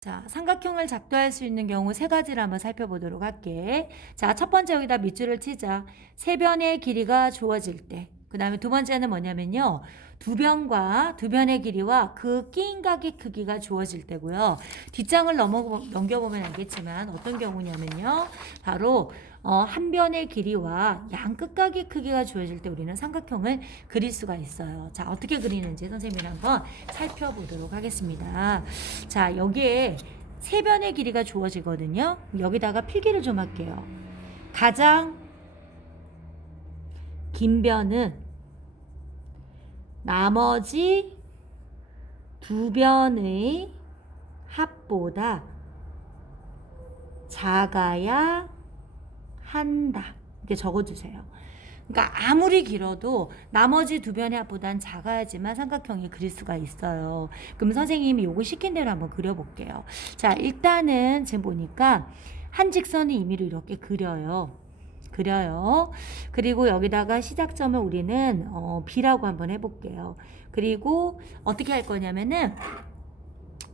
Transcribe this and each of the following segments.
자, 삼각형을 작도할 수 있는 경우 세 가지를 한번 살펴보도록 할게. 자, 첫 번째 여기다 밑줄을 치자. 세 변의 길이가 주어질 때. 그 다음에 두 번째는 뭐냐면요. 두 변의 길이와 그 끼인 각의 크기가 주어질 때고요. 뒷장을 넘겨보면 알겠지만 어떤 경우냐면요. 바로 한 변의 길이와 양 끝각의 크기가 주어질 때 우리는 삼각형을 그릴 수가 있어요. 자, 어떻게 그리는지 선생님이 한번 살펴보도록 하겠습니다. 자, 여기에 세 변의 길이가 주어지거든요. 여기다가 필기를 좀 할게요. 가장 긴 변은 나머지 두 변의 합보다 작아야 한다. 이렇게 적어주세요. 그러니까 아무리 길어도 나머지 두 변의 합보단 작아야지만 삼각형이 그릴 수가 있어요. 그럼 선생님이 요거 시킨 대로 한번 그려볼게요. 자, 일단은 지금 보니까 한 직선의 임의로 이렇게 그려요. 그리고 여기다가 시작점을 우리는 B라고 한번 해볼게요. 그리고 어떻게 할 거냐면은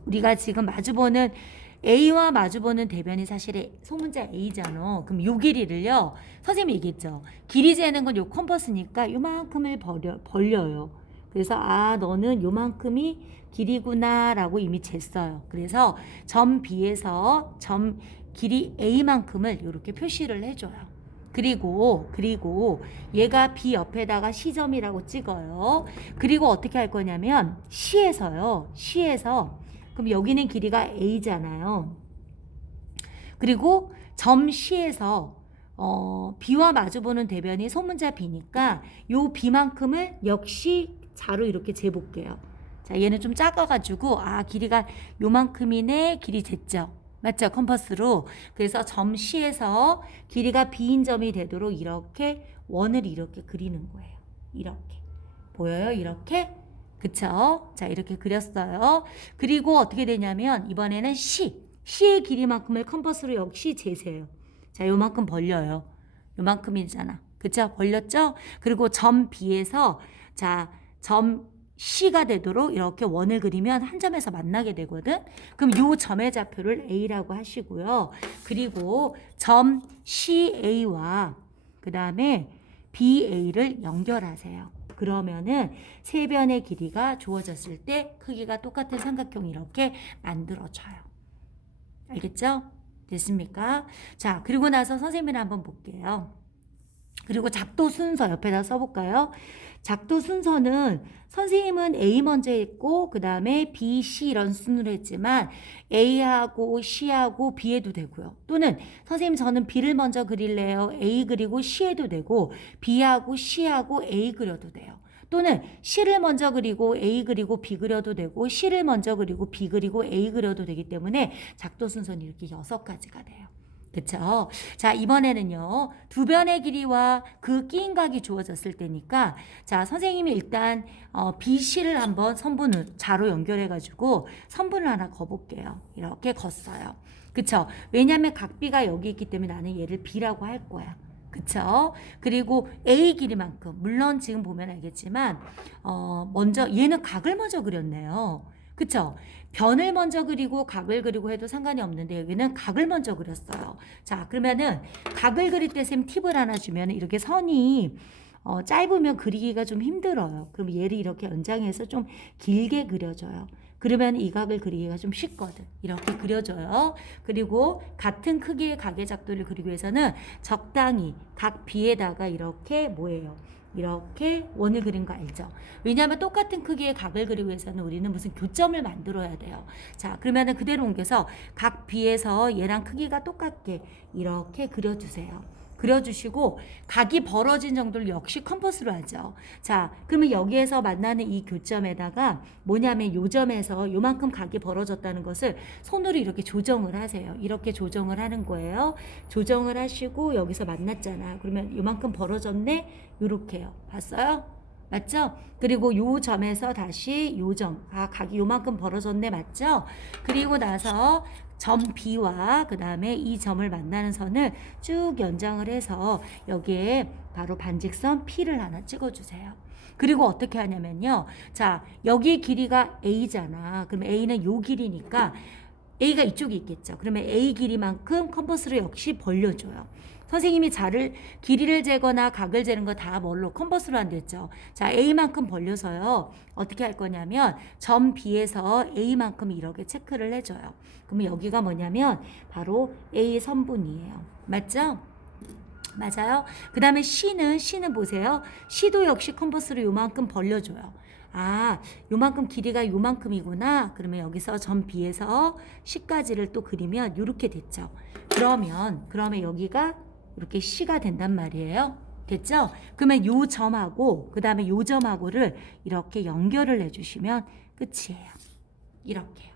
우리가 지금 마주보는 A와 마주보는 대변이 사실 소문자 A잖아. 그럼 요 길이를요. 선생님이 얘기했죠. 길이 재는 건 요 컴퍼스니까 요만큼을 벌려요. 그래서 너는 요만큼이 길이구나 라고 이미 쟀어요. 그래서 점 B에서 점 길이 A만큼을 이렇게 표시를 해줘요. 그리고 얘가 B 옆에다가 C점이라고 찍어요. 그리고 어떻게 할 거냐면 C에서 그럼 여기는 길이가 A잖아요. 그리고 점 C에서 B와 마주보는 대변이 소문자 B니까 요 B만큼을 역시 자로 이렇게 재볼게요. 자, 얘는 좀 작아가지고 길이가 요만큼이네. 길이 쟀죠. 맞죠? 컴퍼스로. 그래서 점 C에서 길이가 B인 점이 되도록 이렇게 원을 이렇게 그리는 거예요. 이렇게. 보여요? 이렇게? 그쵸? 자, 이렇게 그렸어요. 그리고 어떻게 되냐면 이번에는 C의 길이만큼을 컴퍼스로 역시 재세요. 자, 요만큼 벌려요. 요만큼이잖아. 그쵸? 벌렸죠? 그리고 점 B에서 점 C가 되도록 이렇게 원을 그리면 한 점에서 만나게 되거든. 그럼 요 점의 좌표를 A라고 하시고요. 그리고 점 CA와 그 다음에 BA를 연결하세요. 그러면은 세 변의 길이가 주어졌을 때 크기가 똑같은 삼각형이 이렇게 만들어져요. 알겠죠? 됐습니까? 자, 그리고 나서 선생님을 한번 볼게요. 그리고 작도 순서 옆에다 써볼까요? 작도 순서는 선생님은 A 먼저 했고 그 다음에 B, C 이런 순으로 했지만 A하고 C하고 B 해도 되고요. 또는 선생님 저는 B를 먼저 그릴래요. A 그리고 C 해도 되고 B하고 C하고 A 그려도 돼요. 또는 C를 먼저 그리고 A 그리고 B 그려도 되고 C를 먼저 그리고 B 그리고 A 그려도 되기 때문에 작도 순서는 이렇게 6가지가 돼요. 그쵸? 자, 이번에는요, 두 변의 길이와 그 끼인 각이 주어졌을 때니까, 자, 선생님이 일단, BC를 한번 자로 연결해가지고 선분을 하나 거볼게요. 이렇게 걷어요. 그쵸? 왜냐면 각 B가 여기 있기 때문에 나는 얘를 B라고 할 거야. 그쵸? 그리고 A 길이만큼, 물론 지금 보면 알겠지만, 먼저, 얘는 각을 먼저 그렸네요. 그쵸? 변을 먼저 그리고 각을 그리고 해도 상관이 없는데 여기는 각을 먼저 그렸어요. 자, 그러면은 각을 그릴 때 쌤 팁을 하나 주면 이렇게 선이 짧으면 그리기가 좀 힘들어요. 그럼 얘를 이렇게 연장해서 좀 길게 그려줘요. 그러면 이 각을 그리기가 좀 쉽거든. 이렇게 그려줘요. 그리고 같은 크기의 각의 작도를 그리기 위해서는 적당히 각 B에다가 이렇게 이렇게 원을 그린 거 알죠? 왜냐하면 똑같은 크기의 각을 그리기 위해서는 우리는 무슨 교점을 만들어야 돼요. 자, 그러면은 그대로 옮겨서 각 B에서 얘랑 크기가 똑같게 이렇게 그려주세요. 그려주시고 각이 벌어진 정도를 역시 컴퍼스로 하죠. 자, 그러면 여기에서 만나는 이 교점에다가 뭐냐면 요 점에서 요만큼 각이 벌어졌다는 것을 손으로 이렇게 조정을 하세요. 이렇게 조정을 하는 거예요. 조정을 하시고 여기서 만났잖아. 그러면 요만큼 벌어졌네? 요렇게요. 봤어요? 맞죠? 그리고 요 점에서 다시 요 점. 각이 요만큼 벌어졌네. 맞죠? 그리고 나서 점 B와 그 다음에 이 점을 만나는 선을 쭉 연장을 해서 여기에 바로 반직선 P를 하나 찍어주세요. 그리고 어떻게 하냐면요. 자, 여기 길이가 A잖아. 그럼 A는 요 길이니까 A가 이쪽에 있겠죠. 그러면 A 길이만큼 컴퍼스로 역시 벌려줘요. 선생님이 길이를 재거나 각을 재는 거 다 뭘로? 컴퍼스로 한댔죠. 자, A만큼 벌려서요. 어떻게 할 거냐면 점 B에서 A만큼 이렇게 체크를 해줘요. 그러면 여기가 뭐냐면 바로 A 선분이에요. 맞죠? 맞아요. 그 다음에 C는 보세요. C도 역시 컴퍼스로 요만큼 벌려줘요. 아, 요만큼 길이가 요만큼이구나. 그러면 여기서 점 B에서 C까지를 또 그리면 이렇게 됐죠. 그러면 여기가 이렇게 C가 된단 말이에요. 됐죠? 그러면 요 점하고 그 다음에 요 점하고를 이렇게 연결을 해주시면 끝이에요. 이렇게요.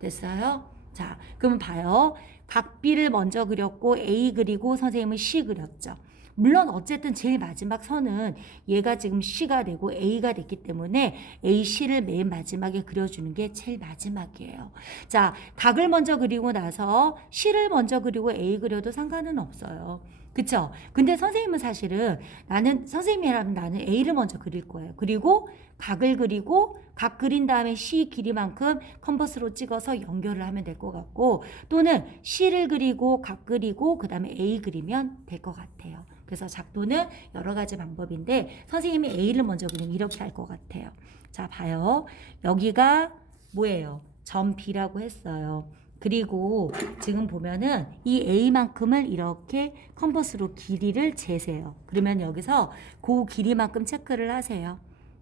됐어요? 자, 그러면 봐요. 각 B를 먼저 그렸고 A 그리고 선생님은 C 그렸죠. 물론 어쨌든 제일 마지막 선은 얘가 지금 C가 되고 A가 됐기 때문에 AC를 맨 마지막에 그려주는 게 제일 마지막이에요. 자, 각을 먼저 그리고 나서 C를 먼저 그리고 A 그려도 상관은 없어요. 그쵸? 근데 선생님은 사실은 선생님이라면 나는 A를 먼저 그릴 거예요. 그리고 각을 그리고 각 그린 다음에 C 길이만큼 컴퍼스로 찍어서 연결을 하면 될 것 같고, 또는 C를 그리고 각 그리고 그 다음에 A 그리면 될 것 같아요. 그래서 작도는 여러 가지 방법인데 선생님이 A를 먼저 그리면 이렇게 할 것 같아요. 자, 봐요. 여기가 뭐예요? 점 B라고 했어요. 그리고 지금 보면은 이 A만큼을 이렇게 컴퍼스로 길이를 재세요. 그러면 여기서 그 길이만큼 체크를 하세요.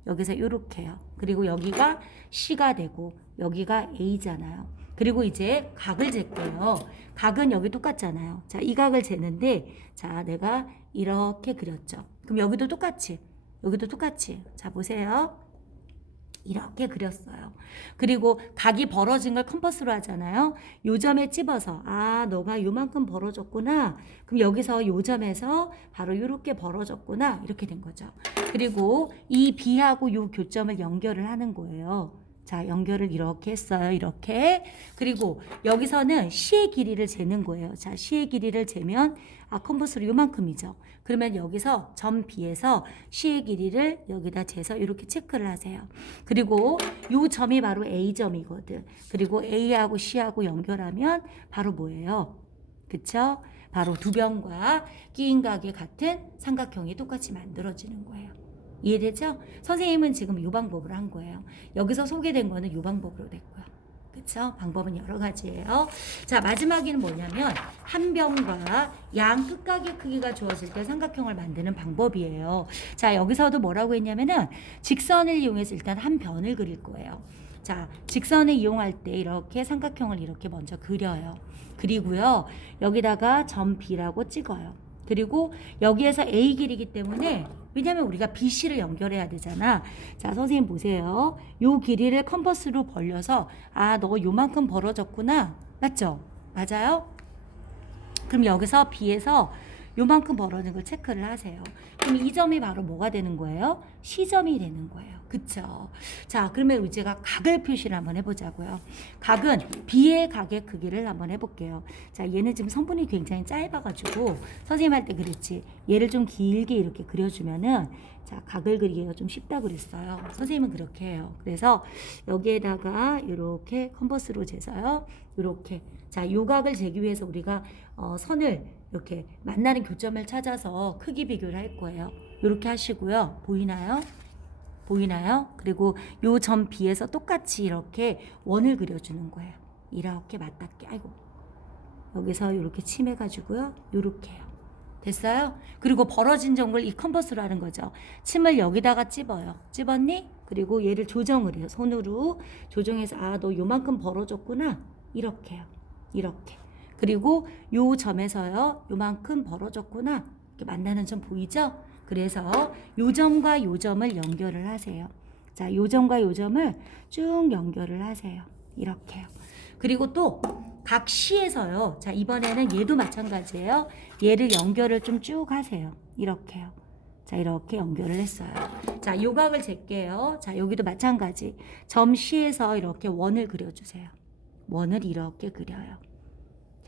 여기서 이렇게요. 그리고 여기가 C가 되고 여기가 A잖아요. 그리고 이제 각을 잴게요. 각은 여기 똑같잖아요. 자, 이 각을 재는데 자, 내가 이렇게 그렸죠. 그럼 여기도 똑같이. 자, 보세요. 이렇게 그렸어요. 그리고 각이 벌어진 걸 컴퍼스로 하잖아요. 요 점에 찝어서 너가 요만큼 벌어졌구나. 그럼 여기서 요 점에서 바로 요렇게 벌어졌구나. 이렇게 된 거죠. 그리고 이 B하고 요 교점을 연결을 하는 거예요. 자, 연결을 이렇게 했어요. 이렇게. 그리고 여기서는 C의 길이를 재는 거예요. 자, C의 길이를 재면 컴퍼스로 요만큼이죠. 그러면 여기서 점 B에서 C의 길이를 여기다 재서 이렇게 체크를 하세요. 그리고 요 점이 바로 A점이거든. 그리고 A하고 C하고 연결하면 바로 뭐예요? 그쵸? 바로 두 변과 끼인 각의 같은 삼각형이 똑같이 만들어지는 거예요. 이해되죠? 선생님은 지금 이 방법으로 한 거예요. 여기서 소개된 거는 이 방법으로 됐고요. 그쵸? 방법은 여러 가지예요. 자, 마지막에는 뭐냐면 한 변과 양 끝각의 크기가 주어질 때 삼각형을 만드는 방법이에요. 자, 여기서도 뭐라고 했냐면은 직선을 이용해서 일단 한 변을 그릴 거예요. 자, 직선을 이용할 때 이렇게 삼각형을 이렇게 먼저 그려요. 그리고요, 여기다가 점 B라고 찍어요. 그리고 여기에서 A 길이기 때문에 왜냐면 우리가 BC를 연결해야 되잖아. 자, 선생님 보세요. 요 길이를 컴퍼스로 벌려서 너 요만큼 벌어졌구나. 맞죠? 맞아요? 그럼 여기서 B에서 요만큼 벌어진 걸 체크를 하세요. 그럼 이 점이 바로 뭐가 되는 거예요? C점이 되는 거예요. 그쵸? 자, 그러면 이제가 각을 표시를 한번 해보자고요. 각은 B의 각의 크기를 한번 해볼게요. 자, 얘는 지금 성분이 굉장히 짧아가지고 선생님 할 때 그랬지. 얘를 좀 길게 이렇게 그려주면은 자, 각을 그리기가 좀 쉽다 그랬어요. 선생님은 그렇게 해요. 그래서 여기에다가 이렇게 컴퍼스로 재서요. 이렇게. 자, 요 각을 재기 위해서 우리가 선을 이렇게 만나는 교점을 찾아서 크기 비교를 할 거예요. 이렇게 하시고요. 보이나요? 그리고 요 점 B에서 똑같이 이렇게 원을 그려주는 거예요. 이렇게 맞닿게. 여기서 이렇게 침해가지고요. 이렇게요. 됐어요? 그리고 벌어진 점을 이 컴퍼스로 하는 거죠. 침을 여기다가 찝어요. 찝었니? 그리고 얘를 조정을 해요. 손으로 조정해서 너 요만큼 벌어졌구나. 이렇게요. 이렇게. 그리고 요 점에서요. 요만큼 벌어졌구나. 이렇게 만나는 점 보이죠? 그래서 요 점과 요 점을 연결을 하세요. 자, 요 점과 요 점을 쭉 연결을 하세요. 이렇게요. 그리고 또 각 C에서요. 자, 이번에는 얘도 마찬가지예요. 얘를 연결을 좀 쭉 하세요. 이렇게요. 자, 이렇게 연결을 했어요. 자, 요 각을 잴게요. 자, 여기도 마찬가지. 점 C에서 이렇게 원을 그려주세요. 원을 이렇게 그려요.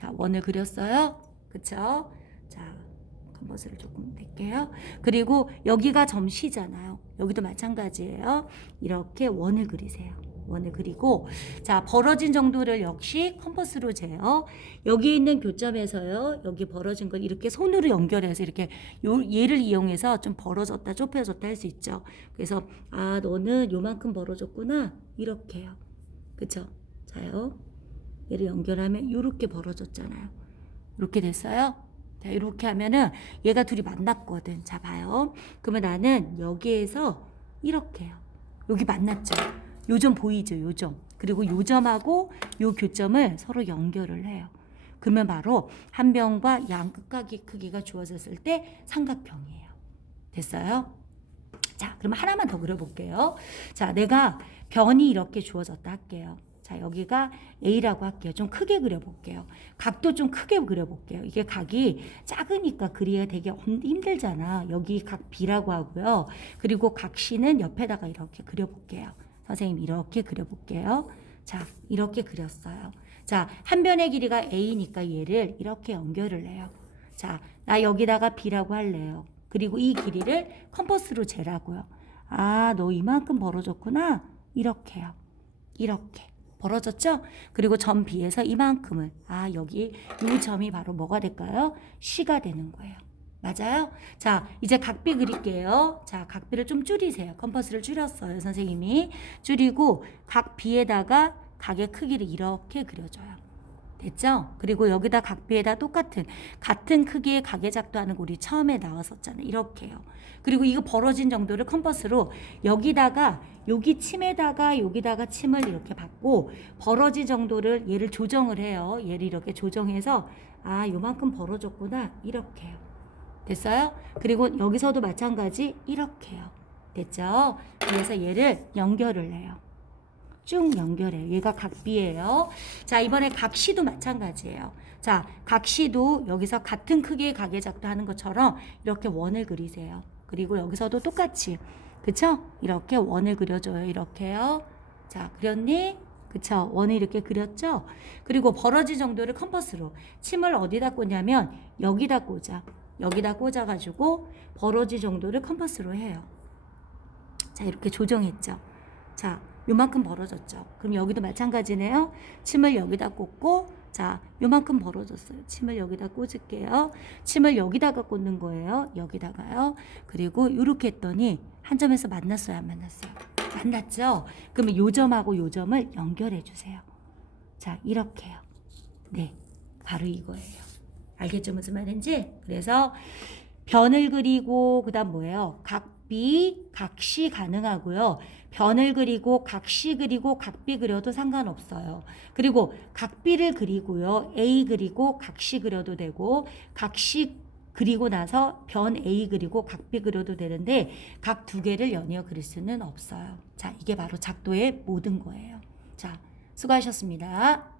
자, 원을 그렸어요. 그쵸? 자, 컴퍼스를 조금 낼게요. 그리고 여기가 점 C잖아요. 여기도 마찬가지예요. 이렇게 원을 그리세요. 원을 그리고 자 벌어진 정도를 역시 컴퍼스로 재요. 여기 있는 교점에서요. 여기 벌어진 걸 이렇게 손으로 연결해서 이렇게 얘를 이용해서 좀 벌어졌다 좁혀졌다 할 수 있죠. 그래서 아 너는 요만큼 벌어졌구나 이렇게요. 그쵸? 자요. 얘를 연결하면 이렇게 벌어졌잖아요. 이렇게 됐어요. 자 이렇게 하면은 얘가 둘이 만났거든. 자 봐요. 그러면 나는 여기에서 이렇게요. 여기 만났죠. 요점 보이죠? 요점. 그리고 요점하고 요 교점을 서로 연결을 해요. 그러면 바로 한 변과 양 끝각의 크기가 주어졌을 때 삼각형이에요. 됐어요? 자, 그럼 하나만 더 그려볼게요. 자, 내가 변이 이렇게 주어졌다 할게요. 자, 여기가 A라고 할게요. 좀 크게 그려볼게요. 각도 좀 크게 그려볼게요. 이게 각이 작으니까 그리기가 되게 힘들잖아. 여기 각 B라고 하고요. 그리고 각 C는 옆에다가 이렇게 그려볼게요. 선생님 이렇게 그려볼게요. 자, 이렇게 그렸어요. 자, 한 변의 길이가 A니까 얘를 이렇게 연결을 해요. 자, 나 여기다가 B라고 할래요. 그리고 이 길이를 컴퍼스로 재라고요. 아, 너 이만큼 벌어졌구나. 이렇게요. 이렇게. 벌어졌죠? 그리고 점 B에서 이만큼을 아 여기 이 점이 바로 뭐가 될까요? C가 되는 거예요. 맞아요? 자 이제 각비 그릴게요. 자 각비를 좀 줄이세요. 컴퍼스를 줄였어요. 선생님이 줄이고 각 B에다가 각의 크기를 이렇게 그려줘요. 됐죠? 그리고 여기다 각비에다 같은 크기의 각의 작도하는 거 우리 처음에 나왔었잖아요. 이렇게요. 그리고 이거 벌어진 정도를 컴퍼스로 여기다가 여기 침에다가 여기다가 침을 이렇게 받고 벌어진 정도를 얘를 조정을 해요. 얘를 이렇게 조정해서 아 요만큼 벌어졌구나 이렇게요. 됐어요? 그리고 여기서도 마찬가지 이렇게요. 됐죠? 그래서 얘를 연결을 해요. 쭉 연결해요. 얘가 각비예요. 자 이번에 각시도 마찬가지예요. 자 각시도 여기서 같은 크기의 각의 작도 하는 것처럼 이렇게 원을 그리세요. 그리고 여기서도 똑같이 그쵸? 이렇게 원을 그려줘요. 이렇게요. 자 그렸니? 그쵸? 원을 이렇게 그렸죠? 그리고 벌어진 정도를 컴퍼스로 침을 어디다 꽂냐면 여기다 꽂아. 여기다 꽂아가지고 벌어진 정도를 컴퍼스로 해요. 자 이렇게 조정했죠? 자 요만큼 벌어졌죠. 그럼 여기도 마찬가지네요. 침을 여기다 꽂고 자 요만큼 벌어졌어요. 침을 여기다 꽂을게요. 침을 여기다가 꽂는 거예요. 여기다가요. 그리고 이렇게 했더니 한 점에서 만났어요? 안 만났어요? 만났죠? 그러면 요 점하고 요 점을 연결해 주세요. 자 이렇게요. 네 바로 이거예요. 알겠죠? 무슨 말인지? 그래서 변을 그리고 그 다음 뭐예요? 각비, 각시 가능하고요. 변을 그리고 각시 그리고 각비 그려도 상관없어요. 그리고 각비를 그리고요. A 그리고 각시 그려도 되고 각시 그리고 나서 변 A 그리고 각비 그려도 되는데 각 두 개를 연이어 그릴 수는 없어요. 자, 이게 바로 작도의 모든 거예요. 자, 수고하셨습니다.